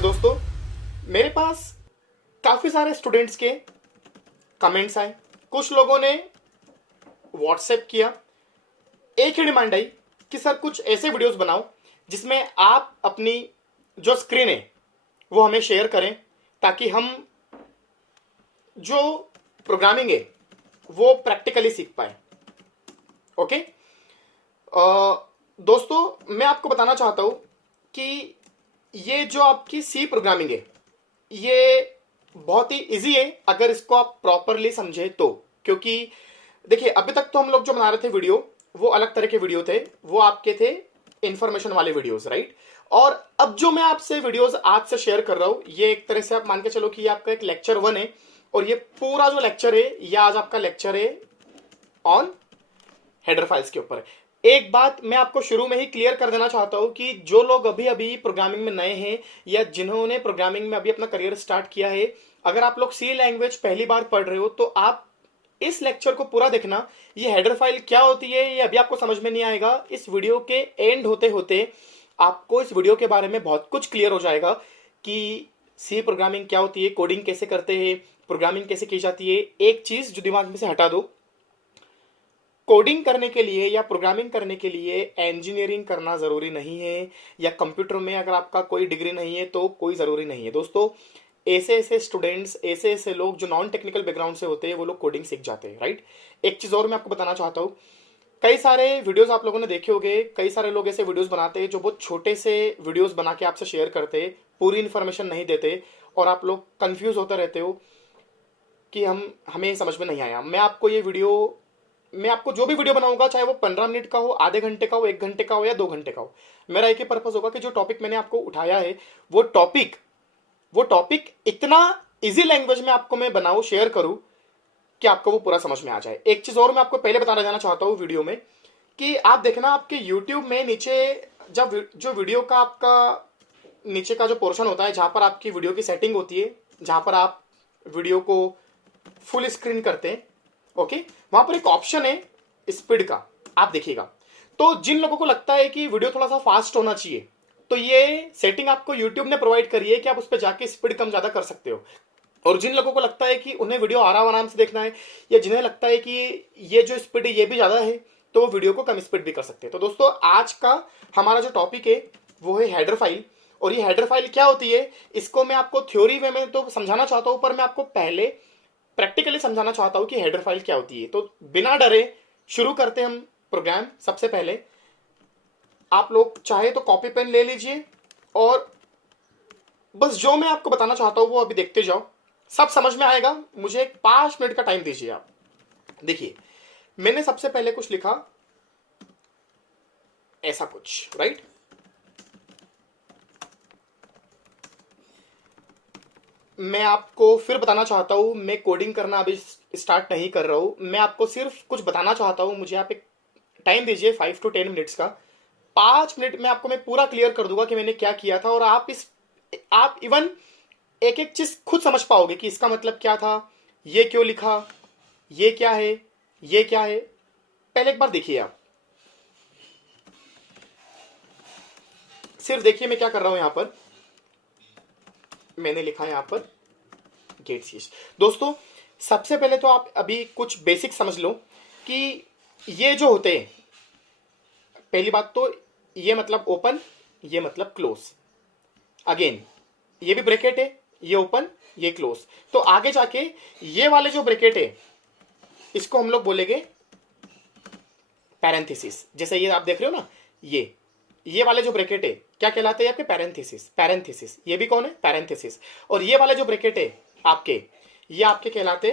Hello दोस्तों, मेरे पास काफ़ी सारे स्टूडेंट्स के कमेंट्स आए। कुछ लोगों ने व्हाट्सएप किया। एक ही डिमांड आई कि सर कुछ ऐसे वीडियोस बनाओ जिसमें आप अपनी जो स्क्रीन है वो हमें शेयर करें, ताकि हम जो प्रोग्रामिंग है वो प्रैक्टिकली सीख पाए। ओके। दोस्तों, मैं आपको बताना चाहता हूँ कि ये जो आपकी सी प्रोग्रामिंग है ये बहुत ही इजी है अगर इसको आप प्रॉपरली समझे तो। क्योंकि देखिए, अभी तक तो हम लोग जो बना रहे थे वीडियो वो अलग तरह के वीडियो थे, वो आपके थे इंफॉर्मेशन वाले वीडियोस, राइट। और अब जो मैं आपसे वीडियोस आज से शेयर कर रहा हूं ये एक तरह से आप मान के चलो कि ये आपका एक लेक्चर 1 है, और ये पूरा जो लेक्चर है ये आज आपका लेक्चर है ऑन हेडर फाइल्स के ऊपर। एक बात मैं आपको शुरू में ही क्लियर कर देना चाहता हूं कि जो लोग अभी अभी प्रोग्रामिंग में नए हैं या जिन्होंने प्रोग्रामिंग में अभी अपना करियर स्टार्ट किया है, अगर आप लोग सी लैंग्वेज पहली बार पढ़ रहे हो तो आप इस लेक्चर को पूरा देखना। ये हेडर फाइल क्या होती है ये अभी आपको समझ में नहीं आएगा। इस वीडियो के एंड होते होते आपको इस वीडियो के बारे में बहुत कुछ क्लियर हो जाएगा कि सी प्रोग्रामिंग क्या होती है, कोडिंग कैसे करते हैं, प्रोग्रामिंग कैसे की जाती है। एक चीज जो दिमाग में से हटा दो, कोडिंग करने के लिए या प्रोग्रामिंग करने के लिए इंजीनियरिंग करना जरूरी नहीं है, या कंप्यूटर में अगर आपका कोई डिग्री नहीं है तो कोई जरूरी नहीं है। दोस्तों, ऐसे ऐसे स्टूडेंट्स, ऐसे ऐसे लोग जो नॉन टेक्निकल बैकग्राउंड से होते हैं वो लोग कोडिंग सीख जाते हैं, राइट। एक चीज और मैं आपको बताना चाहता हूँ, कई सारे वीडियोस आप लोगों ने देखे होंगे, कई सारे लोग ऐसे वीडियोस बनाते हैं जो बहुत छोटे से वीडियोस बना के आपसे शेयर करते हैं, पूरी इन्फॉर्मेशन नहीं देते, और आप लोग कंफ्यूज होते रहते हो कि हमें समझ में नहीं आया। मैं आपको जो भी वीडियो बनाऊंगा, चाहे वो 15 मिनट का हो, आधे घंटे का हो, 1 घंटे का हो या 2 घंटे का हो, मेरा एक ही पर्पज होगा कि जो टॉपिक मैंने आपको उठाया है वो टॉपिक इतना इजी लैंग्वेज में आपको मैं बनाऊं, शेयर करूं कि आपको वो पूरा समझ में आ जाए। एक चीज और मैं आपको पहले बताना जाना चाहता हूं वीडियो में, कि आप देखना आपके यूट्यूब में नीचे जब जो वीडियो का आपका नीचे का जो पोर्शन होता है जहां पर आपकी वीडियो की सेटिंग होती है, जहां पर आप वीडियो को फुल स्क्रीन करते हैं, ओके, वहां पर एक ऑप्शन है स्पीड का, आप देखिएगा। तो जिन लोगों को लगता है कि वीडियो थोड़ा सा फास्ट होना चाहिए, तो ये सेटिंग आपको यूट्यूब ने प्रोवाइड करी है कि आप उस पर जाके स्पीड कम ज्यादा कर सकते हो। और जिन लोगों को लगता है कि उन्हें वीडियो आराम आराम से देखना है, या जिन्हें लगता है कि ये जो स्पीड है ये भी ज्यादा है, तो वो वीडियो को कम स्पीड भी कर सकते हैं। तो दोस्तों, आज का हमारा जो टॉपिक है वो है हेडर फाइल। और ये हेडर फाइल क्या होती है इसको मैं आपको थ्योरी वे में तो समझाना चाहता हूं, पर मैं आपको पहले प्रैक्टिकली समझाना चाहता हूं कि हेडर फाइल क्या होती है। तो बिना डरे शुरू करते हैं हम प्रोग्राम। सबसे पहले आप लोग चाहे तो कॉपी पेन ले लीजिए, और बस जो मैं आपको बताना चाहता हूं वो अभी देखते जाओ, सब समझ में आएगा। मुझे 5 मिनट का टाइम दीजिए आप। देखिए, मैंने सबसे पहले कुछ लिखा, ऐसा कुछ, राइट। मैं आपको फिर बताना चाहता हूं, मैं कोडिंग करना अभी स्टार्ट नहीं कर रहा हूं, मैं आपको सिर्फ कुछ बताना चाहता हूं। मुझे आप एक टाइम दीजिए 5 to 10 मिनट्स का। 5 मिनट में आपको मैं पूरा क्लियर कर दूंगा कि मैंने क्या किया था, और आप इवन एक एक चीज खुद समझ पाओगे कि इसका मतलब क्या था, ये क्यों लिखा, ये क्या है, ये क्या है। पहले एक बार देखिए आप, सिर्फ देखिए मैं क्या कर रहा हूं। यहां पर मैंने लिखा है यहां पर गेट सीएस। दोस्तों, सबसे पहले तो आप अभी कुछ बेसिक समझ लो कि ये जो होते हैं, पहली बात तो ये मतलब ओपन, ये मतलब क्लोज। अगेन ये भी ब्रैकेट है, ये ओपन ये क्लोज। तो आगे जाके ये वाले जो ब्रैकेट है इसको हम लोग बोलेंगे पैरेंथेसिस। जैसे ये आप देख रहे हो ना, ये वाले जो ब्रैकेट है क्या कहलाते हैं आपके, पैरेंथेसिस। ये भी कौन है, पैरेंथेसिस। और ये वाले जो ब्रैकेट है आपके, ये आपके कहलाते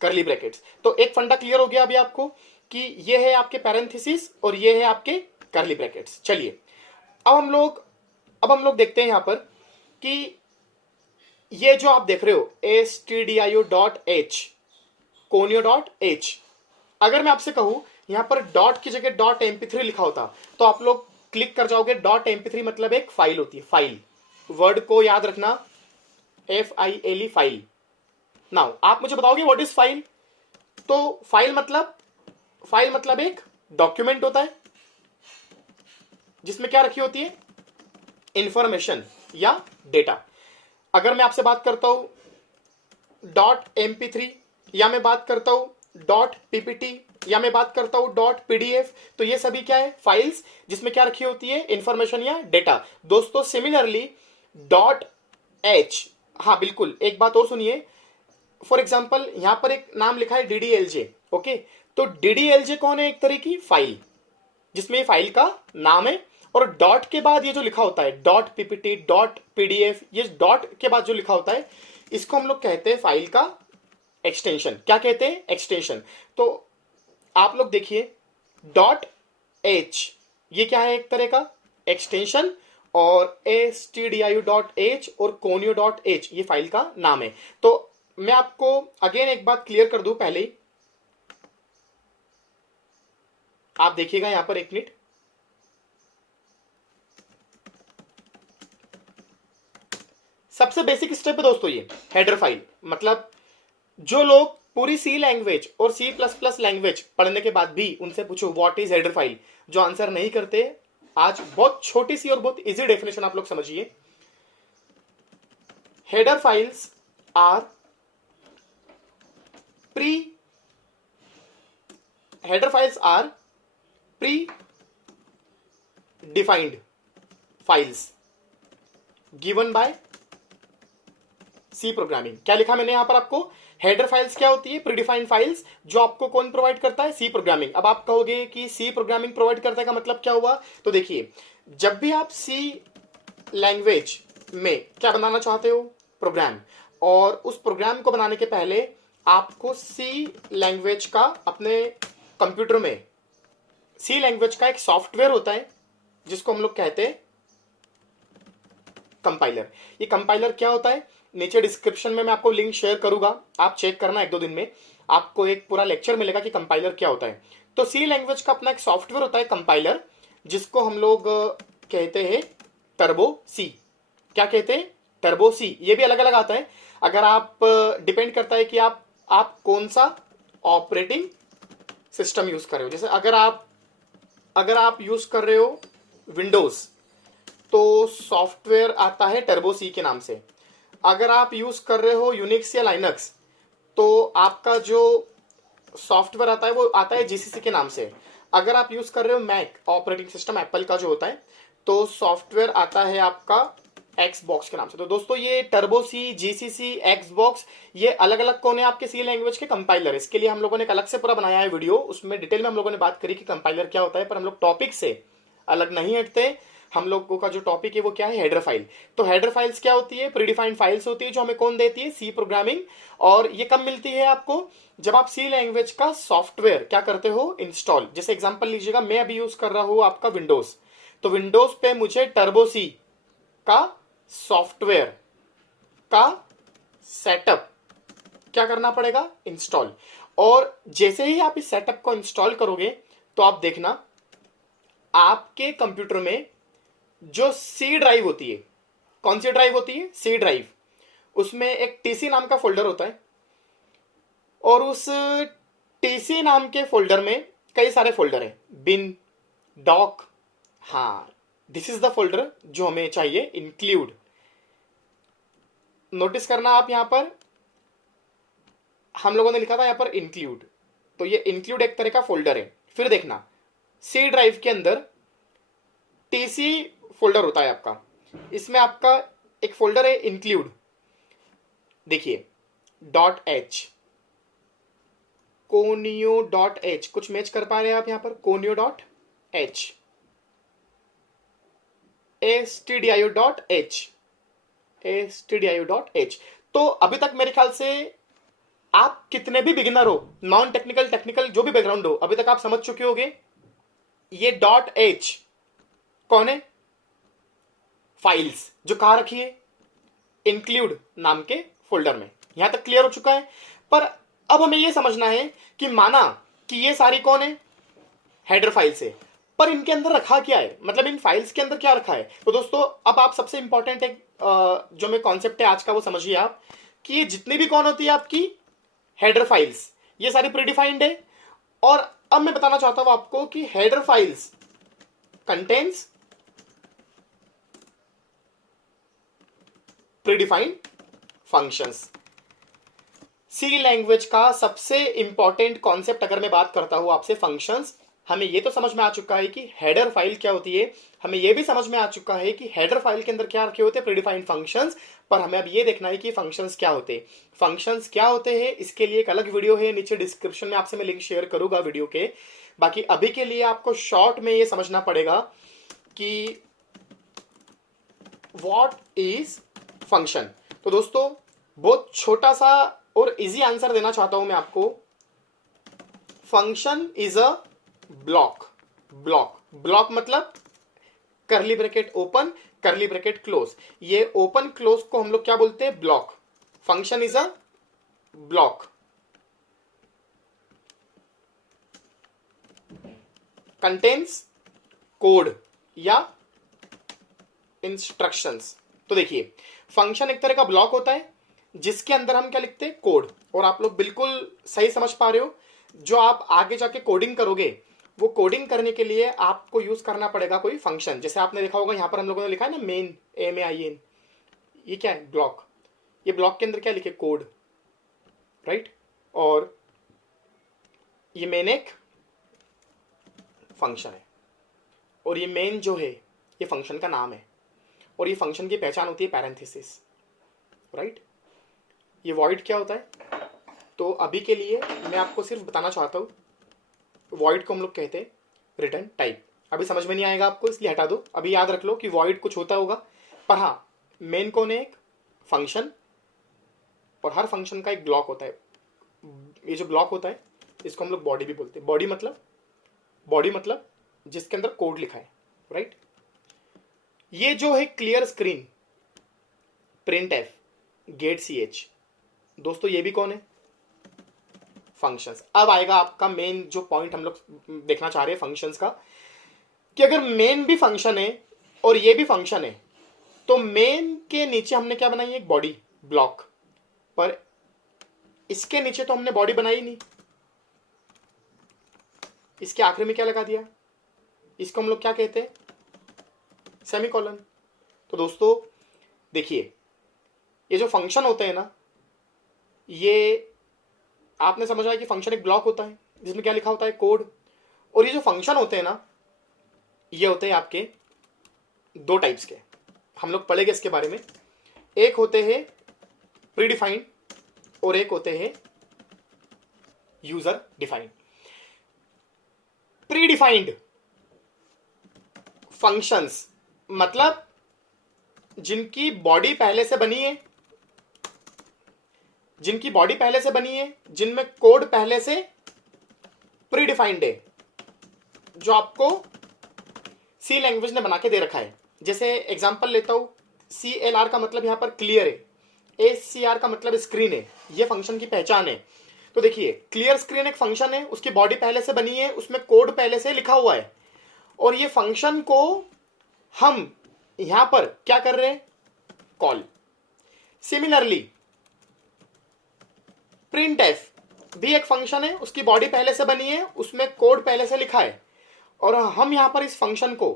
करली ब्रैकेट्स। तो एक फंडा क्लियर हो गया अभी आपको कि ये है आपके पैरेंथेसिस और ये है आपके करली ब्रैकेट्स। चलिए, अब हम लोग देखते हैं यहां पर कि ये जो आप देख रहे हो stdio.h, conio.h, अगर मैं आपसे कहूं यहां पर डॉट की जगह .mp3 लिखा होता तो आप लोग क्लिक कर जाओगे। .mp3 मतलब एक फाइल होती है, फाइल। वर्ड को याद रखना, FILE, फाइल। नाउ आप मुझे बताओगे व्हाट इज फाइल। तो फाइल मतलब एक डॉक्यूमेंट होता है जिसमें क्या रखी होती है, इंफॉर्मेशन। या डेटा। अगर मैं आपसे बात करता हूं .mp3 या मैं बात करता हूं .ppt या मैं बात करता हूं .pdf, तो ये सभी क्या है, फाइल्स जिसमें क्या रखी होती है, इंफॉर्मेशन या डेटा। दोस्तों सिमिलरली .h, हाँ बिल्कुल, एक बात और सुनिए, फॉर एग्जाम्पल यहां पर एक नाम लिखा है ddlj, ओके, तो ddlj कौन है, एक तरह की फाइल जिसमें फाइल का नाम है, और डॉट के बाद ये जो लिखा होता है .ppt .pdf, ये डॉट के बाद जो लिखा होता है इसको हम लोग कहते हैं फाइल का एक्सटेंशन। क्या कहते हैं, एक्सटेंशन। तो आप लोग देखिए .h ये क्या है, एक तरह का एक्सटेंशन, और stdio.h और conio.h ये फाइल का नाम है। तो मैं आपको अगेन एक बात क्लियर कर दूं पहले ही, आप देखिएगा यहां पर एक मिनट, सबसे बेसिक स्टेप है दोस्तों ये हेडर फाइल। मतलब जो लोग पूरी सी लैंग्वेज और सी प्लस प्लस लैंग्वेज पढ़ने के बाद भी उनसे पूछो व्हाट इज हेडर फाइल, जो आंसर नहीं करते, आज बहुत छोटी सी और बहुत इजी डेफिनेशन आप लोग समझिए। Header files are pre header files are predefined files given by C programming. क्या लिखा मैंने यहां पर आपको, हेडर फाइल्स क्या होती है, प्रीडिफाइंड फाइल्स, जो आपको कौन प्रोवाइड करता है, सी प्रोग्रामिंग। अब आप कहोगे कि सी प्रोग्रामिंग प्रोवाइड करता है का मतलब क्या हुआ, तो देखिए जब भी आप सी लैंग्वेज में क्या बनाना चाहते हो, प्रोग्राम, और उस प्रोग्राम को बनाने के पहले आपको सी लैंग्वेज का अपने कंप्यूटर में, सी लैंग्वेज का एक सॉफ्टवेयर होता है जिसको हम लोग कहते हैं कंपाइलर। ये कंपाइलर क्या होता है, नीचे डिस्क्रिप्शन में मैं आपको लिंक शेयर करूंगा, आप चेक करना, एक दो दिन में आपको एक पूरा लेक्चर मिलेगा कि कंपाइलर क्या होता है। तो सी लैंग्वेज का अपना एक सॉफ्टवेयर होता है कंपाइलर, जिसको हम लोग कहते हैं टर्बो सी। क्या कहते हैं, टर्बो सी। ये भी अलग अलग आता है, अगर आप डिपेंड करता है कि आप कौन सा ऑपरेटिंग सिस्टम यूज कर रहे हो। जैसे अगर आप यूज कर रहे हो विंडोज, तो सॉफ्टवेयर आता है टर्बो सी के नाम से। अगर आप यूज कर रहे हो यूनिक्स या लाइनक्स, तो आपका जो सॉफ्टवेयर आता है वो आता है जीसीसी के नाम से। अगर आप यूज कर रहे हो मैक ऑपरेटिंग सिस्टम, एप्पल का जो होता है, तो सॉफ्टवेयर आता है आपका एक्सबॉक्स के नाम से। तो दोस्तों ये टर्बो सी, जीसीसी, एक्सबॉक्स, ये अलग अलग कौन है, आपके सी लैंग्वेज के कंपाइलर। इसके लिए हम लोगों ने एक अलग से पूरा बनाया है वीडियो, उसमें डिटेल में हम लोगों ने बात करी कि कंपाइलर क्या होता है, पर हम लोग टॉपिक से अलग नहीं हटते। हम लोगों का जो टॉपिक है वो क्या है, हेडर फाइल। तो हेडर फाइल्स क्या होती है, प्रीडिफाइंड फाइल्स होती है, जो हमें कौन देती है, सी प्रोग्रामिंग। और ये कब मिलती है आपको, जब आप सी लैंग्वेज का सॉफ्टवेयर क्या करते हो, इंस्टॉल। जैसे एग्जांपल लीजिएगा, मैं अभी यूज कर रहा हूं आपका विंडोज, तो विंडोज पे मुझे टर्बो सी का सॉफ्टवेयर का सेटअप क्या करना पड़ेगा, इंस्टॉल। और जैसे ही आप इस सेटअप को इंस्टॉल करोगे, तो आप देखना आपके कंप्यूटर में जो सी ड्राइव होती है, कौन सी ड्राइव होती है, सी ड्राइव, उसमें एक टीसी नाम का फोल्डर होता है, और उस टीसी नाम के फोल्डर में कई सारे फोल्डर हैं, बिन, डॉक, हाँ दिस इज द फोल्डर जो हमें चाहिए, इंक्लूड। नोटिस करना आप यहां पर, हम लोगों ने लिखा था यहां पर इंक्लूड, तो ये इंक्लूड एक तरह का फोल्डर है। फिर देखना सी ड्राइव के अंदर टीसी फोल्डर होता है आपका, इसमें आपका एक फोल्डर है इंक्लूड, देखिए .h, conio.h, कुछ मैच कर पा रहे हैं आप यहां पर, conio.h, stdio.h, stdio.h। तो अभी तक मेरे ख्याल से आप कितने भी बिगिनर हो, नॉन टेक्निकल, टेक्निकल, जो भी बैकग्राउंड हो, अभी तक आप समझ चुके होंगे ये .h कौन है, फाइल्स जो कहां रखी है, इंक्लूड नाम के फोल्डर में। यहां तक क्लियर हो चुका है। पर अब हमें यह समझना है कि माना कि ये सारी कौन है, हेडर फाइल्स है, पर इनके अंदर रखा क्या है, मतलब इन फाइल्स के अंदर क्या रखा है। तो दोस्तों अब आप सबसे इंपॉर्टेंट एक जो मैं कॉन्सेप्ट है आज का वो समझिए आप, कि ये जितनी भी कौन होती है आपकी हेडर फाइल्स, ये सारी प्रीडिफाइंड है। और अब मैं बताना चाहता हूं आपको कि header files contains predefined functions. C language का सबसे इंपॉर्टेंट कॉन्सेप्ट अगर मैं बात करता हूं आपसे फंक्शंस, हमें ये तो समझ में आ चुका है कि हेडर फाइल क्या होती है, हमें ये भी समझ में आ चुका है कि हेडर फाइल के अंदर क्या रखे होते हैं, प्रीडिफाइंड फंक्शंस। पर हमें अब ये देखना है कि फंक्शंस क्या होते हैं। फंक्शंस क्या होते हैं इसके लिए एक अलग वीडियो है, नीचे डिस्क्रिप्शन में आपसे मैं लिंक शेयर करूंगा वीडियो के। बाकी अभी के लिए आपको शॉर्ट में ये समझना पड़ेगा कि व्हाट इज फंक्शन। तो दोस्तों बहुत छोटा सा और इजी आंसर देना चाहता हूं मैं आपको। Function is a block. Block मतलब curly bracket open, curly bracket close. ये ओपन क्लोज को हम लोग क्या बोलते हैं, block. Function is a block. Contains code या इंस्ट्रक्शंस। तो देखिए फंक्शन एक तरह का ब्लॉक होता है जिसके अंदर हम क्या लिखते हैं, कोड। और आप लोग बिल्कुल सही समझ पा रहे हो, जो आप आगे जाके कोडिंग करोगे वो कोडिंग करने के लिए आपको यूज करना पड़ेगा कोई फंक्शन। जैसे आपने देखा होगा यहां पर हम लोगों ने लिखा है ना मेन, MAIN। ये क्या है, ब्लॉक। ये ब्लॉक के अंदर क्या लिखे, कोड, राइट। और ये मेन एक फंक्शन है, और ये मेन जो है ये फंक्शन का नाम है, और ये फंक्शन की पहचान होती है पैरेंथेसिस, राइट। ये वॉइड क्या होता है, तो अभी के लिए मैं आपको सिर्फ बताना चाहता हूं, वॉइड को हम लोग कहते हैं रिटर्न टाइप। अभी समझ में नहीं आएगा आपको इसलिए हटा दो, अभी याद रख लो कि वॉइड कुछ होता होगा। पर हाँ, मेन कौन है, एक फंक्शन, और हर फंक्शन का एक ब्लॉक होता है। ये जो ब्लॉक होता है इसको हम लोग बॉडी भी बोलते हैं। बॉडी मतलब जिसके अंदर कोड लिखा है, राइट। ये जो है clear screen, print f, get CH, दोस्तों ये भी कौन है, फंक्शंस। अब आएगा आपका मेन जो पॉइंट हम लोग देखना चाह रहे हैं फंक्शंस का, कि अगर मेन भी फंक्शन है और ये भी फंक्शन है तो मेन के नीचे हमने क्या बनाई है, एक बॉडी, ब्लॉक। पर इसके नीचे तो हमने बॉडी बनाई नहीं, इसके आखिर में क्या लगा दिया, इसको हम लोग क्या कहते हैं, सेमीकोलन। तो दोस्तों देखिए ये जो फंक्शन होते हैं ना, ये आपने समझा है कि फंक्शन एक ब्लॉक होता है जिसमें क्या लिखा होता है, कोड। और ये जो फंक्शन होते हैं ना, ये होते हैं आपके दो टाइप्स के, हम लोग पढ़ेंगे इसके बारे में। एक होते हैं प्रीडिफाइंड और एक होते हैं यूजर डिफाइंड। प्रीडिफाइंड फंक्शंस मतलब जिनकी बॉडी पहले से बनी है, जिनमें कोड पहले से प्रीडिफाइंड है, जो आपको सी लैंग्वेज ने बना के दे रखा है। जैसे एग्जांपल लेता हूं, CLR का मतलब यहां पर क्लियर है, ACR का मतलब स्क्रीन है, ये फंक्शन की पहचान है। तो देखिए क्लियर स्क्रीन एक फंक्शन है, उसकी बॉडी पहले से बनी है, उसमें कोड पहले से लिखा हुआ है, और ये फंक्शन को हम यहां पर क्या कर रहे हैं, कॉल। सिमिलरली प्रिंट एफ भी एक फंक्शन है, उसकी बॉडी पहले से बनी है, उसमें कोड पहले से लिखा है, और हम यहां पर इस फंक्शन को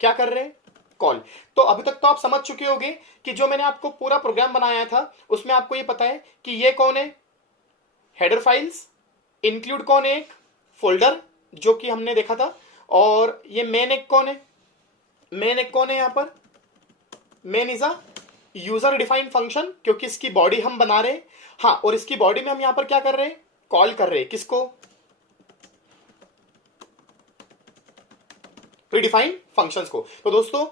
क्या कर रहे हैं, कॉल। तो अभी तक तो आप समझ चुके होंगे कि जो मैंने आपको पूरा प्रोग्राम बनाया था उसमें आपको ये पता है कि ये कौन है, हेडर फाइल्स। इंक्लूड कौन है, एक फोल्डर जो कि हमने देखा था। और ये मेन एक कौन है, यहां पर main is a user defined function, क्योंकि इसकी बॉडी हम बना रहे हैं। हाँ, और इसकी बॉडी में हम यहां पर क्या कर रहे हैं, कॉल कर रहे हैं, किसको, प्रीडिफाइंड फंक्शंस को। तो दोस्तों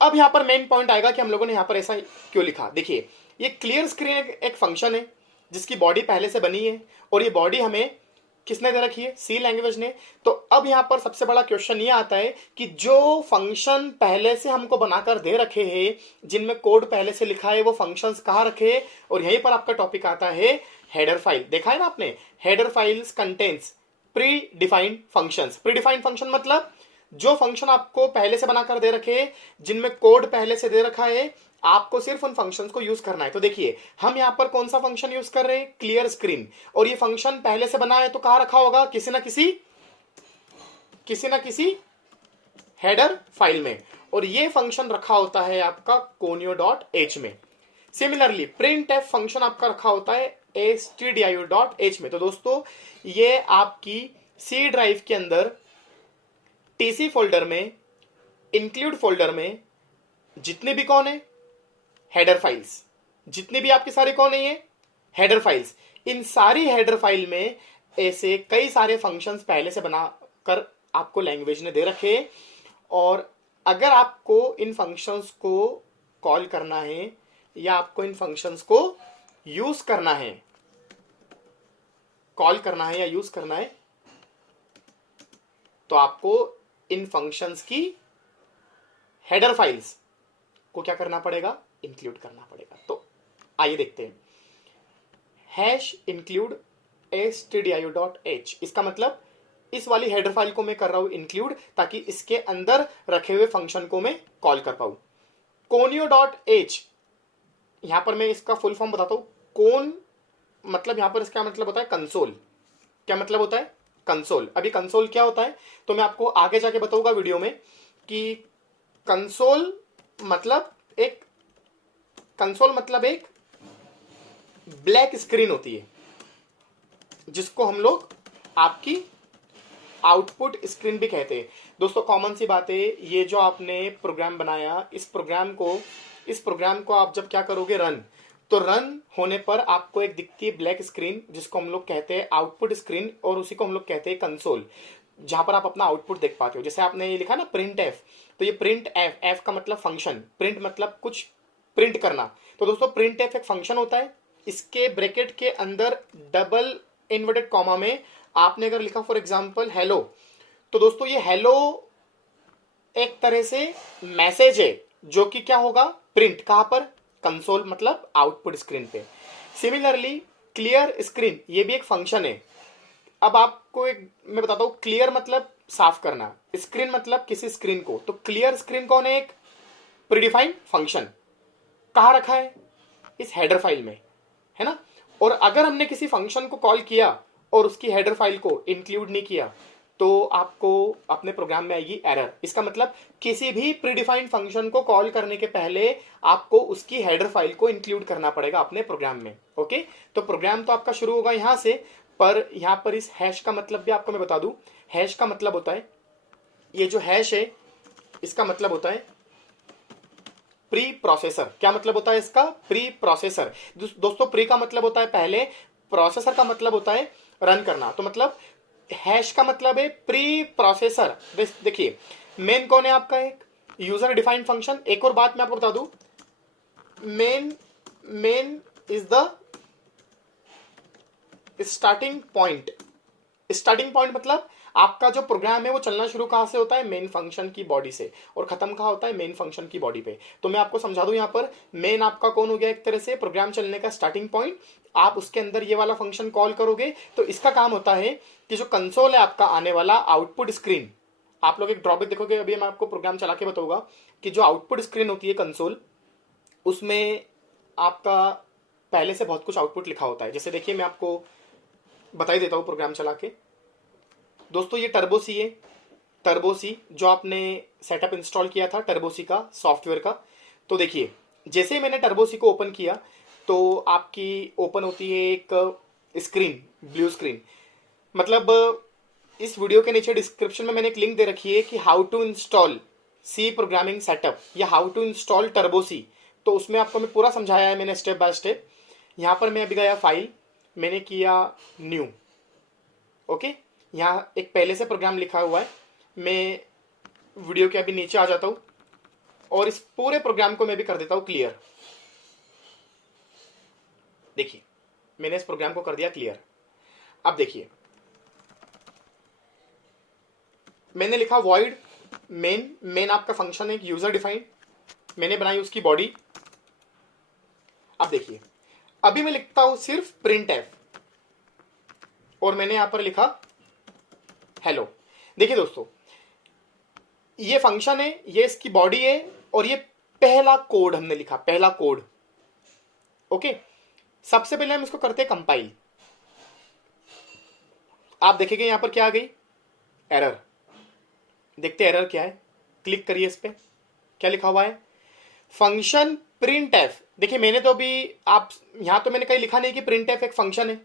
अब यहां पर मेन पॉइंट आएगा कि हम लोगों ने यहां पर ऐसा क्यों लिखा। देखिए ये क्लियर स्क्रीन एक फंक्शन है जिसकी बॉडी पहले से बनी है, और ये बॉडी हमें किसने दे रखी है, सी लैंग्वेज ने। तो अब यहां पर सबसे बड़ा क्वेश्चन ये आता है कि जो फंक्शन पहले से हमको बनाकर दे रखे हैं, जिनमें कोड पहले से लिखा है, वो फंक्शंस कहां रखे। और यहीं पर आपका टॉपिक आता है हेडर फाइल। देखा है ना आपने, header files contains pre defined functions. Pre defined function मतलब जो फंक्शन आपको पहले से बनाकर दे रखे, जिनमें कोड पहले से दे रखा है, आपको सिर्फ उन फंक्शंस को यूज करना है। तो देखिए हम यहां पर कौन सा फंक्शन यूज कर रहे हैं, क्लियर स्क्रीन। और ये फंक्शन पहले से बना है तो कहां रखा होगा, किसी ना किसी हेडर फाइल में। और ये फंक्शन रखा होता है आपका conio.h में। सिमिलरली प्रिंट एफ फंक्शन आपका रखा होता है stdio.h में। तो दोस्तों ये आपकी सी ड्राइव के अंदर टीसी फोल्डर में, इंक्लूड फोल्डर में जितने भी कौन है हेडर फाइल्स, जितने भी आपके सारे कौन है ये हेडर फाइल्स, इन सारी हेडर फाइल में ऐसे कई सारे फंक्शंस पहले से बनाकर आपको लैंग्वेज ने दे रखे हैं। और अगर आपको इन फंक्शंस को कॉल करना है या आपको इन फंक्शंस को यूज करना है, कॉल करना है या यूज करना है, तो आपको इन फंक्शंस की हेडर फाइल्स को क्या करना पड़ेगा, इंक्लूड करना पड़ेगा। तो आइए देखते हैं। हैश इंक्लूड stdio.h, इसका मतलब इस वाली हेडर फाइल को मैं कर रहा हूं इंक्लूड, ताकि इसके अंदर रखे हुए फंक्शन को मैं कॉल कर पाऊं। conio.h, यहां पर मैं इसका फुल फॉर्म बताता हूं। कौन मतलब यहां पर इसका मतलब होता है कंसोल। क्या मतलब होता है कंसोल। अभी कंसोल क्या होता है तो मैं आपको आगे जाके बताऊंगा वीडियो में कि कंसोल मतलब एक ब्लैक स्क्रीन होती है जिसको हम लोग आपकी आउटपुट स्क्रीन भी कहते हैं। दोस्तों कॉमन सी बात है, ये जो आपने प्रोग्राम बनाया, इस प्रोग्राम को आप जब क्या करोगे रन, तो रन होने पर आपको एक दिखती है ब्लैक स्क्रीन जिसको हम लोग कहते हैं आउटपुट स्क्रीन, और उसी को हम लोग कहते हैं कंसोल, जहां पर आप अपना आउटपुट देख पाते हो। जैसे आपने ये लिखा ना प्रिंट एफ, तो ये प्रिंट एफ, एफ का मतलब फंक्शन, प्रिंट मतलब कुछ प्रिंट करना। तो दोस्तों प्रिंट एफ एक फंक्शन होता है। इसके ब्रैकेट के अंदर डबल इन्वर्टेड कॉमा में आपने अगर लिखा फॉर एग्जांपल हेलो, तो दोस्तों ये हेलो एक तरह से मैसेज है जो कि क्या होगा प्रिंट कहां पर, कंसोल मतलब आउटपुट स्क्रीन पे। सिमिलरली क्लियर स्क्रीन ये भी एक फंक्शन है। अब आपको एक मैं बताता हूं, क्लियर मतलब साफ करना, स्क्रीन मतलब किसी स्क्रीन को। तो क्लियर स्क्रीन कौन है, एक प्रीडिफाइंड फंक्शन, कहां रखा है इस हेडर फाइल में, है ना। और अगर हमने किसी फंक्शन को कॉल किया और उसकी हेडर फाइल को इंक्लूड नहीं किया तो आपको अपने प्रोग्राम में आएगी एरर। इसका मतलब किसी भी प्रीडिफाइंड फंक्शन को कॉल करने के पहले आपको उसकी हेडर फाइल को इंक्लूड करना पड़ेगा अपने प्रोग्राम में। ओके, तो प्रोग्राम तो आपका शुरू होगा यहां से, पर यहां पर इस हैश का मतलब भी आपको मैं बता दूं। हैश का मतलब होता है, ये जो हैश है इसका मतलब होता है प्री प्रोसेसर। क्या मतलब होता है इसका, प्री प्रोसेसर। दोस्तों प्री का मतलब होता है पहले, प्रोसेसर का मतलब होता है रन करना। तो मतलब हैश का मतलब है प्री प्रोसेसर। देखिए मेन कौन है आपका, एक यूजर डिफाइंड फंक्शन। एक और बात मैं आपको बता दूं, main is the starting point. Starting point मतलब आपका जो प्रोग्राम है वो चलना शुरू कहां से होता है, मेन फंक्शन की बॉडी से, और खत्म कहां होता है, मेन फंक्शन की बॉडी पे। तो मैं आपको समझा दूं, यहां पर मेन आपका कौन हो गया, एक तरह से प्रोग्राम चलने का स्टार्टिंग पॉइंट। आप उसके अंदर ये वाला फंक्शन कॉल करोगे तो इसका काम होता है कि जो कंसोल है आपका आने वाला आउटपुट स्क्रीन, आप लोग एक ड्रॉबैक देखोगे, अभी मैं आपको प्रोग्राम चला के बताऊंगा कि जो आउटपुट स्क्रीन होती है कंसोल, उसमें आपका पहले से बहुत कुछ आउटपुट लिखा होता है। जैसे देखिए मैं आपको बता ही देता हूं प्रोग्राम चला के। दोस्तों ये टर्बो सी है, टर्बो सी जो आपने सेटअप इंस्टॉल किया था टर्बो सी का सॉफ्टवेयर का। तो देखिए जैसे ही मैंने टर्बो सी को ओपन किया तो आपकी ओपन होती है एक स्क्रीन, ब्लू स्क्रीन। मतलब इस वीडियो के नीचे डिस्क्रिप्शन में मैंने एक लिंक दे रखी है कि how to install C programming setup या how to install Turbo C. तो उसमें आपको मैं पूरा समझाया है मैंने स्टेप बाय स्टेप। यहां पर मैं अभी गया फाइल, मैंने किया न्यू। ओके, यहाँ एक पहले से प्रोग्राम लिखा हुआ है। मैं वीडियो के अभी नीचे आ जाता हूं और इस पूरे प्रोग्राम को मैं भी कर देता हूं क्लियर। देखिए मैंने इस प्रोग्राम को कर दिया क्लियर। अब देखिए मैंने लिखा वॉइड मेन। मेन आपका फंक्शन है यूजर डिफाइंड, मैंने बनाई उसकी बॉडी। अब देखिए अभी मैं लिखता हूं सिर्फ प्रिंट एफ और मैंने यहां पर लिखा हेलो। देखिए दोस्तों ये फंक्शन है, ये इसकी बॉडी है, और ये पहला कोड हमने लिखा, पहला कोड। ओके, सबसे पहले हम इसको करते हैं कंपाइल। आप देखेंगे यहां पर क्या आ गई, एरर। देखते एरर क्या है, क्लिक करिए इस पे, क्या लिखा हुआ है, फंक्शन प्रिंट एफ, देखिए मैंने तो अभी आप यहां तो मैंने कहीं लिखा नहीं कि प्रिंट एफ एक फंक्शन है,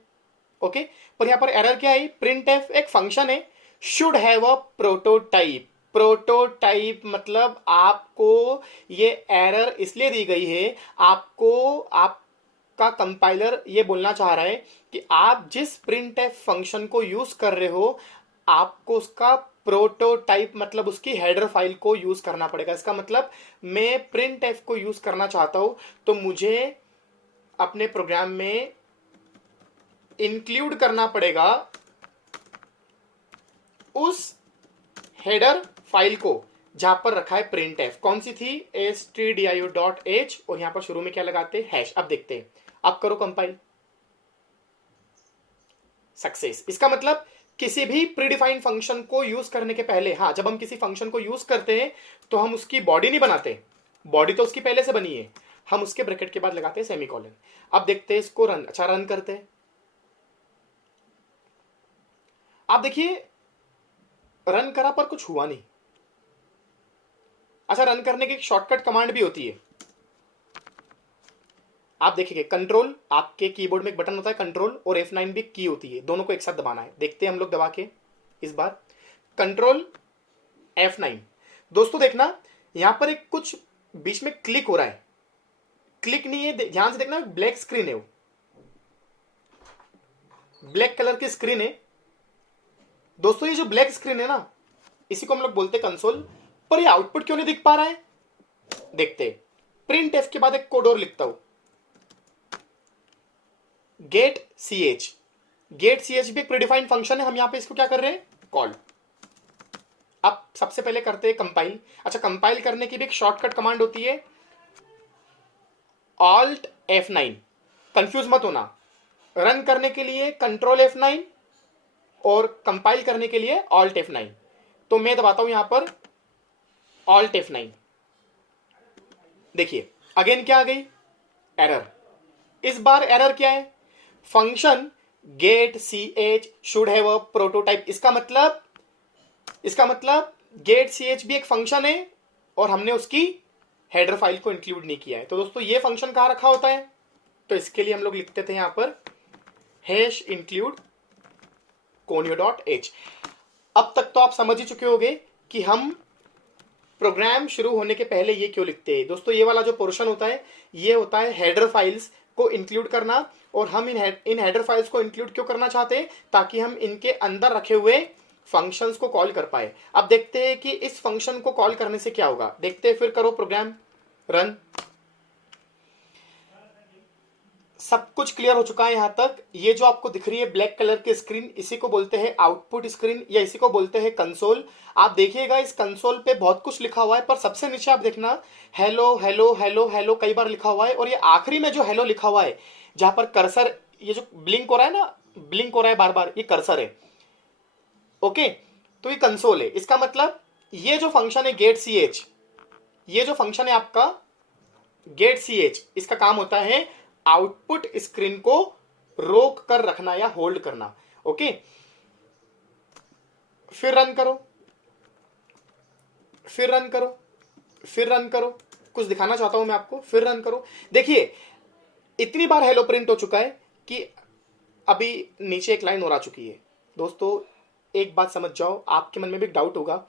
ओके, पर यहां पर एरर क्या आई, प्रिंट एफ एक फंक्शन है, should have a prototype. Prototype मतलब आपको ये एरर इसलिए दी गई है, आपको आपका कंपाइलर ये बोलना चाह रहा है कि आप जिस प्रिंट एफ फंक्शन को यूज कर रहे हो आपको उसका प्रोटोटाइप मतलब उसकी हेडर फाइल को यूज करना पड़ेगा। इसका मतलब मैं प्रिंट एफ को यूज करना चाहता हूं तो मुझे अपने प्रोग्राम में इंक्लूड करना पड़ेगा उस हेडर फाइल को जहां पर रखा है प्रिंट एफ। कौन सी थी, stdio.h, और यहां पर शुरू में क्या लगाते हैं, हैश। अब देखते हैं, अब करो कंपाइल, सक्सेस। इसका मतलब किसी भी प्रीडिफाइंड फंक्शन को यूज करने के पहले, हाँ, जब हम किसी फंक्शन को यूज करते हैं तो हम उसकी बॉडी नहीं बनाते, बॉडी तो उसकी पहले से बनी है, हम उसके ब्रैकेट के बाद लगाते हैं सेमीकोलन। अब देखते हैं इसको रन, अच्छा रन करते हैं। आप देखिए रन करा पर कुछ हुआ नहीं। अच्छा, रन करने की एक शॉर्टकट कमांड भी होती है, आप देखिए कंट्रोल, आपके कीबोर्ड में एक बटन होता है कंट्रोल, और F9 भी की होती है, दोनों को एक साथ दबाना है। देखते हैं हम लोग दबा के, इस बार कंट्रोल F9। दोस्तों देखना यहां पर एक कुछ बीच में क्लिक हो रहा है, क्लिक नहीं है, ध्यान से देखना, ब्लैक स्क्रीन है, वो ब्लैक कलर की स्क्रीन है। दोस्तों ये जो ब्लैक स्क्रीन है ना, इसी को हम लोग बोलते हैं कंसोल, पर ये आउटपुट क्यों नहीं दिख पा रहा है, देखते। प्रिंट एफ के बाद एक कोड और लिखता हूं, get C H. Get C H भी एक प्रीडिफाइंड फंक्शन है, हम यहां पे इसको क्या कर रहे हैं, कॉल। अब सबसे पहले करते हैं कंपाइल। अच्छा, कंपाइल करने की भी एक शॉर्टकट कमांड होती है, ऑल्ट F9, कंफ्यूज मत होना। रन करने के लिए कंट्रोल F9 और कंपाइल करने के लिए ऑल्ट F9। तो मैं दबाता हूं यहां पर ऑल्ट F9, देखिए अगेन क्या आ गई, एरर। इस बार एरर क्या है, function get C H should have a prototype. इसका मतलब गेट सी एच भी एक फंक्शन है और हमने उसकी हेडर फाइल को इंक्लूड नहीं किया है। तो दोस्तों ये फंक्शन कहां रखा होता है, तो इसके लिए हम लोग लिखते थे यहां पर हैश इंक्लूड conio.h। अब तक तो आप समझ ही चुके होंगे कि हम प्रोग्राम शुरू होने के पहले ये क्यों लिखते हैं। दोस्तों ये वाला जो पोर्शन होता है ये होता है हेडर फाइल्स को इंक्लूड करना, और हम इन हेडर फाइल्स को इंक्लूड क्यों करना चाहते हैं, ताकि हम इनके अंदर रखे हुए फंक्शंस को कॉल कर पाए। अब देखते हैं कि इस फंक्शन को कॉल करने से क्या होगा, देखते हैं, फिर करो प्रोग्राम रन। सब कुछ क्लियर हो चुका है यहां तक। ये जो आपको दिख रही है ब्लैक कलर की स्क्रीन, इसी को बोलते हैं आउटपुट स्क्रीन या इसी को बोलते हैं कंसोल। आप देखिएगा इस कंसोल पे बहुत कुछ लिखा हुआ है, पर सबसे नीचे आप देखना हेलो हेलो हेलो हेलो कई बार लिखा हुआ है, और ये आखिरी में जो हेलो लिखा हुआ है जहां पर कर्सर ये जो ब्लिंक हो रहा है ना, ब्लिंक हो रहा है बार बार, ये कर्सर है, ओके। तो ये कंसोल है। इसका मतलब ये जो फंक्शन है गेट सी एच, ये जो फंक्शन है आपका गेट सी एच, इसका काम होता है आउटपुट स्क्रीन को रोक कर रखना या होल्ड करना, ओके। फिर रन करो, फिर रन करो, फिर रन करो, कुछ दिखाना चाहता हूं मैं आपको, फिर रन करो। देखिए इतनी बार हेलो प्रिंट हो चुका है कि अभी नीचे एक लाइन और आ चुकी है। दोस्तों एक बात समझ जाओ, आपके मन में भी डाउट होगा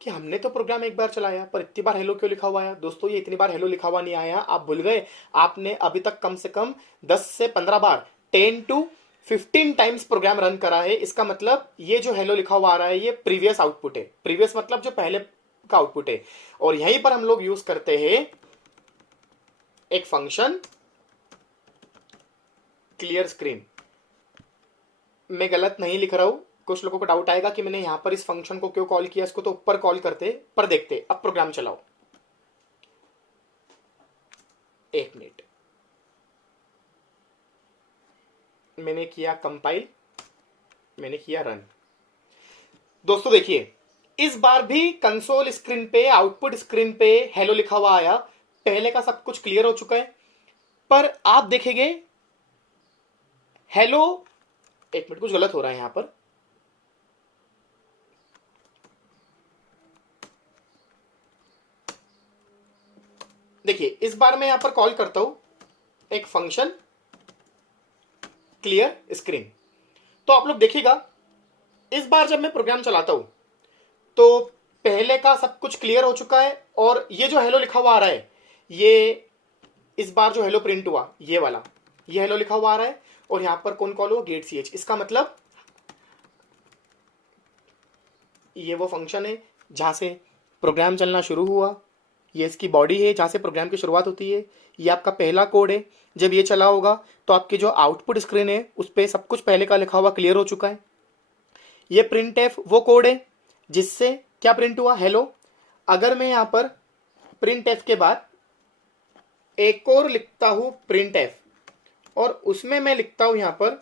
कि हमने तो प्रोग्राम एक बार चलाया पर इतनी बार हेलो क्यों लिखा हुआ है। दोस्तों ये इतनी बार हेलो लिखा हुआ नहीं आया, आप भूल गए, आपने अभी तक कम से कम 10 से 15 बार 10 to 15 टाइम्स प्रोग्राम रन करा है। इसका मतलब ये जो हेलो लिखा हुआ आ रहा है ये प्रीवियस आउटपुट है, प्रीवियस मतलब जो पहले का आउटपुट है, और यहीं पर हम लोग यूज करते हैं एक फंक्शन क्लियर स्क्रीन। मैं गलत नहीं लिख रहा हूं, कुछ लोगों को डाउट आएगा कि मैंने यहां पर इस फंक्शन को क्यों कॉल किया, इसको तो ऊपर कॉल करते, पर देखते। अब प्रोग्राम चलाओ, एक मिनट, मैंने किया कंपाइल, मैंने किया रन। दोस्तों देखिए इस बार भी कंसोल स्क्रीन पे, आउटपुट स्क्रीन पे हेलो लिखा हुआ आया, पहले का सब कुछ क्लियर हो चुका है, पर आप देखेंगे हेलो, एक मिनट कुछ गलत हो रहा है यहां पर, देखिए इस बार मैं यहां पर कॉल करता हूं एक फंक्शन क्लियर स्क्रीन। तो आप लोग देखिएगा इस बार जब मैं प्रोग्राम चलाता हूं तो पहले का सब कुछ क्लियर हो चुका है और ये जो हेलो लिखा हुआ आ रहा है, ये इस बार जो हेलो प्रिंट हुआ ये वाला, ये हेलो लिखा हुआ आ रहा है और यहां पर कौन कॉल हुआ, गेट ch। इसका मतलब ये वो फंक्शन है जहां से प्रोग्राम चलना शुरू हुआ, ये इसकी बॉडी है जहां से प्रोग्राम की शुरुआत होती है, ये आपका पहला कोड है। जब ये चला होगा तो आपकी जो आउटपुट स्क्रीन है उस पर सब कुछ पहले का लिखा हुआ क्लियर हो चुका है। ये प्रिंट एफ वो कोड है जिससे क्या प्रिंट हुआ, हेलो। अगर मैं यहां पर प्रिंट एफ के बाद एक और लिखता हूं प्रिंट एफ और उसमें मैं लिखता हूं यहां पर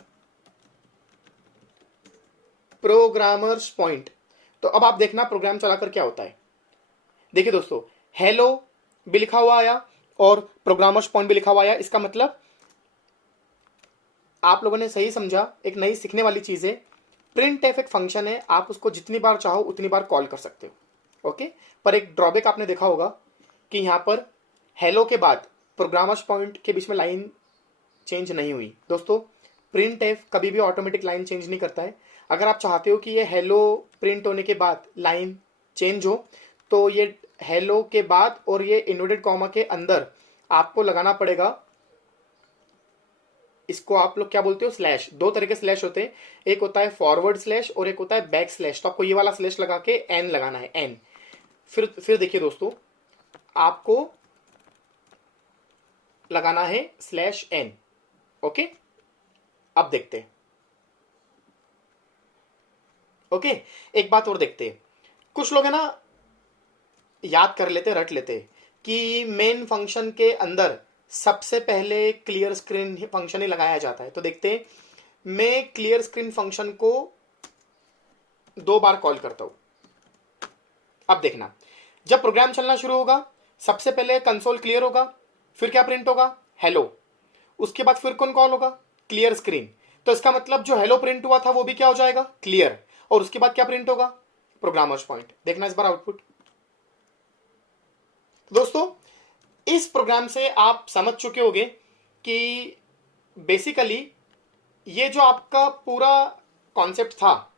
प्रोग्रामर्स पॉइंट, तो अब आप देखना प्रोग्राम चलाकर क्या होता है। देखिए दोस्तों हेलो भी लिखा हुआ आया और प्रोग्रामर्स पॉइंट भी लिखा हुआ आया। इसका मतलब आप लोगों ने सही समझा, एक नई सीखने वाली चीज है। प्रिंट एफ एक फंक्शन है, आप उसको जितनी बार चाहो उतनी बार कॉल कर सकते हो, ओके। पर एक ड्रॉबैक आपने देखा होगा कि यहां पर हेलो के बाद प्रोग्रामर्स पॉइंट के बीच में लाइन चेंज नहीं हुई। दोस्तों प्रिंट एफ कभी भी ऑटोमेटिक लाइन चेंज नहीं करता है। अगर आप चाहते हो कि ये हेलो प्रिंट होने के बाद लाइन चेंज हो तो ये हेलो के बाद और ये इन्वर्टेड कॉमा के अंदर आपको लगाना पड़ेगा, इसको आप लोग क्या बोलते हो, स्लैश। दो तरह के स्लैश होते हैं, एक होता है फॉरवर्ड स्लैश और एक होता है बैक स्लैश। तो आपको ये वाला स्लैश लगा के एन लगाना है, एन। फिर देखिए दोस्तों आपको लगाना है स्लैश एन, ओके। अब देखते हैं, ओके। एक बात और देखते हैं, कुछ लोग है ना याद कर लेते, रट लेते कि मेन फंक्शन के अंदर सबसे पहले क्लियर स्क्रीन फंक्शन ही लगाया जाता है। तो देखते हैं, मैं क्लियर स्क्रीन फंक्शन को 2 बार कॉल करता हूं। अब देखना जब प्रोग्राम चलना शुरू होगा सबसे पहले कंसोल क्लियर होगा, फिर क्या प्रिंट होगा, हेलो। उसके बाद फिर कौन कॉल होगा, क्लियर स्क्रीन। तो इसका मतलब जो हेलो प्रिंट हुआ था वो भी क्या हो जाएगा, क्लियर। और उसके बाद क्या प्रिंट होगा, प्रोग्रामर्स पॉइंट। देखना इस बार आउटपुट। दोस्तों इस प्रोग्राम से आप समझ चुके होंगे कि बेसिकली ये जो आपका पूरा कॉन्सेप्ट था,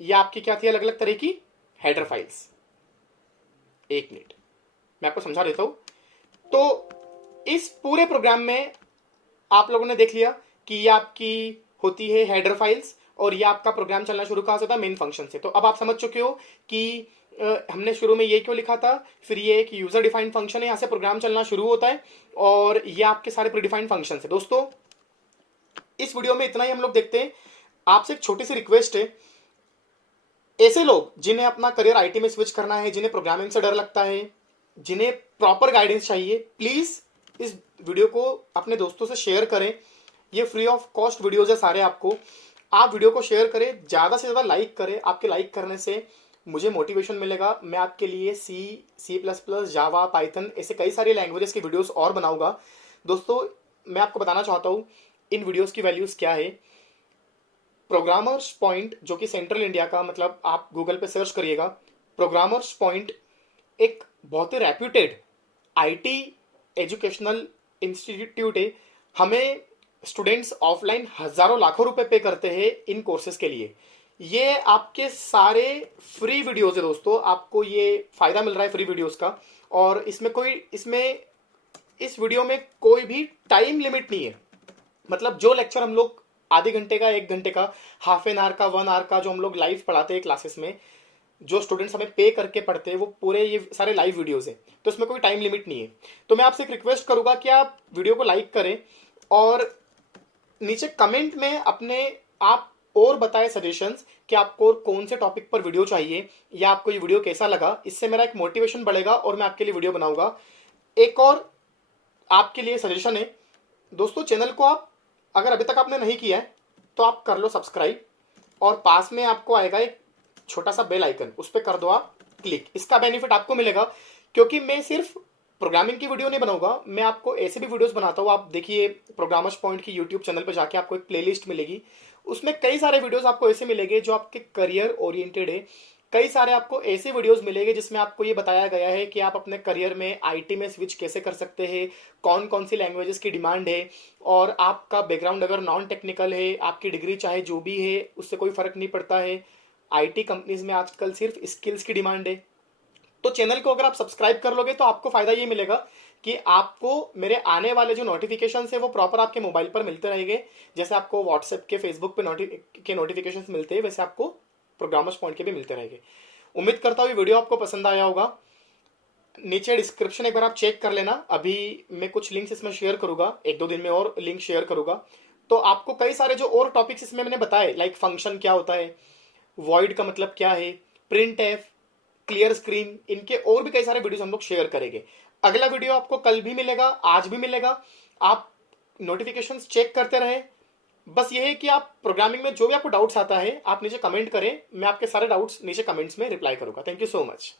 ये आपकी क्या थी, अलग अलग तरह की हेडर फाइल्स। एक मिनट मैं आपको समझा देता हूं। तो इस पूरे प्रोग्राम में आप लोगों ने देख लिया कि ये आपकी होती है हेडर फाइल्स और ये आपका प्रोग्राम चलना शुरू कहां से था, मेन फंक्शन से। तो अब आप समझ चुके हो कि हमने शुरू में ये क्यों लिखा था, फिर ये एक यूजर डिफाइंड फंक्शन है, यहां से प्रोग्राम चलना शुरू होता है और ये आपके सारे प्रीडिफाइंड फंक्शन है। दोस्तों इस वीडियो में इतना ही हम लोग देखते हैं। आपसे एक छोटी सी रिक्वेस्ट है, ऐसे लोग जिन्हें अपना करियर आईटी में स्विच करना है, जिन्हें प्रोग्रामिंग से डर लगता है, जिन्हें प्रॉपर गाइडेंस चाहिए, प्लीज इस वीडियो को अपने दोस्तों से शेयर करें। ये फ्री ऑफ कॉस्ट वीडियोज है सारे आपको। आप वीडियो को शेयर करें, ज्यादा से ज्यादा लाइक करें। आपके लाइक करने से मुझे मोटिवेशन मिलेगा, मैं आपके लिए C++, जावा, पाइथन ऐसे कई सारी लैंग्वेजेस की वीडियोस और बनाऊंगा। दोस्तों मैं आपको बताना चाहता हूं इन वीडियोस की वैल्यूज क्या है। प्रोग्रामर्स पॉइंट जो कि सेंट्रल इंडिया का, मतलब आप गूगल पे सर्च करिएगा, प्रोग्रामर्स पॉइंट एक बहुत ही रेप्यूटेड आईटी एजुकेशनल इंस्टीट्यूट है। हमें स्टूडेंट्स ऑफलाइन हजारों लाखों रुपए पे करते हैं इन कोर्सेज के लिए। ये आपके सारे फ्री वीडियोस है दोस्तों, आपको ये फायदा मिल रहा है फ्री वीडियोस का। और इस वीडियो में कोई भी टाइम लिमिट नहीं है। मतलब जो लेक्चर हम लोग आधे घंटे का, 1 घंटे का, हाफ एन आवर का, 1 आवर का जो हम लोग लाइव पढ़ाते हैं क्लासेस में, जो स्टूडेंट्स हमें पे करके पढ़ते हैं, वो पूरे ये सारे लाइव वीडियोस हैं। तो इसमें कोई टाइम लिमिट नहीं है। तो मैं आपसे एक रिक्वेस्ट करूंगा कि आप वीडियो को लाइक करें और नीचे कमेंट में अपने आप और बताएं सजेशंस कि आपको कौन से टॉपिक पर वीडियो चाहिए या आपको ये वीडियो कैसा लगा। इससे मेरा एक मोटिवेशन बढ़ेगा और मैं आपके लिए वीडियो बनाऊंगा। एक और आपके लिए सजेशन है दोस्तों, चैनल को आप अगर अभी तक आपने नहीं किया है तो आप कर लो सब्सक्राइब और पास में आपको आएगा एक छोटा सा बेल आइकन, उस पर कर दो आप क्लिक। इसका बेनिफिट आपको मिलेगा क्योंकि मैं सिर्फ प्रोग्रामिंग की वीडियो नहीं बनाऊंगा, मैं आपको ऐसे भी वीडियोस बनाता हूँ। आप देखिए प्रोग्रामर्स पॉइंट की यूट्यूब चैनल पर जाके आपको एक प्लेलिस्ट मिलेगी, उसमें कई सारे वीडियोस आपको ऐसे मिलेंगे जो आपके करियर ओरिएंटेड है, कई सारे आपको ऐसे वीडियोस मिलेंगे जिसमें आपको ये बताया गया है कि आप अपने करियर में आईटी में स्विच कैसे कर सकते हैं, कौन कौन सी लैंग्वेजेस की डिमांड है, और आपका बैकग्राउंड अगर नॉन टेक्निकल है, आपकी डिग्री चाहे जो भी है उससे कोई फर्क नहीं पड़ता है। आईटी कंपनीज में आजकल सिर्फ स्किल्स की डिमांड है। तो चैनल को अगर आप सब्सक्राइब कर लोगे तो आपको फायदा ये मिलेगा कि आपको मेरे आने वाले जो नोटिफिकेशन है वो प्रॉपर आपके मोबाइल पर मिलते रहेंगे। जैसे आपको व्हाट्सएप के, फेसबुक पे नोटिफिकेशन मिलते हैं, वैसे आपको प्रोग्रामर्स पॉइंट के भी मिलते रहेंगे। उम्मीद करता हूँ ये वीडियो आपको पसंद आया होगा। नीचे डिस्क्रिप्शन एक बार आप चेक कर लेना, अभी मैं कुछ लिंक्स इसमें शेयर करूंगा, एक दो दिन में और लिंक शेयर करूंगा। तो आपको कई सारे जो और टॉपिक्स इसमें मैंने बताए, लाइक फंक्शन क्या होता है, वॉइड का मतलब क्या है, प्रिंट एफ, क्लियर स्क्रीन, इनके और भी कई सारे वीडियोस हम लोग शेयर करेंगे। अगला वीडियो आपको कल भी मिलेगा, आज भी मिलेगा। आप नोटिफिकेशंस चेक करते रहे। बस ये है कि आप प्रोग्रामिंग में जो भी आपको डाउट्स आता है आप नीचे कमेंट करें, मैं आपके सारे डाउट्स नीचे कमेंट्स में रिप्लाई करूंगा। Thank you so much.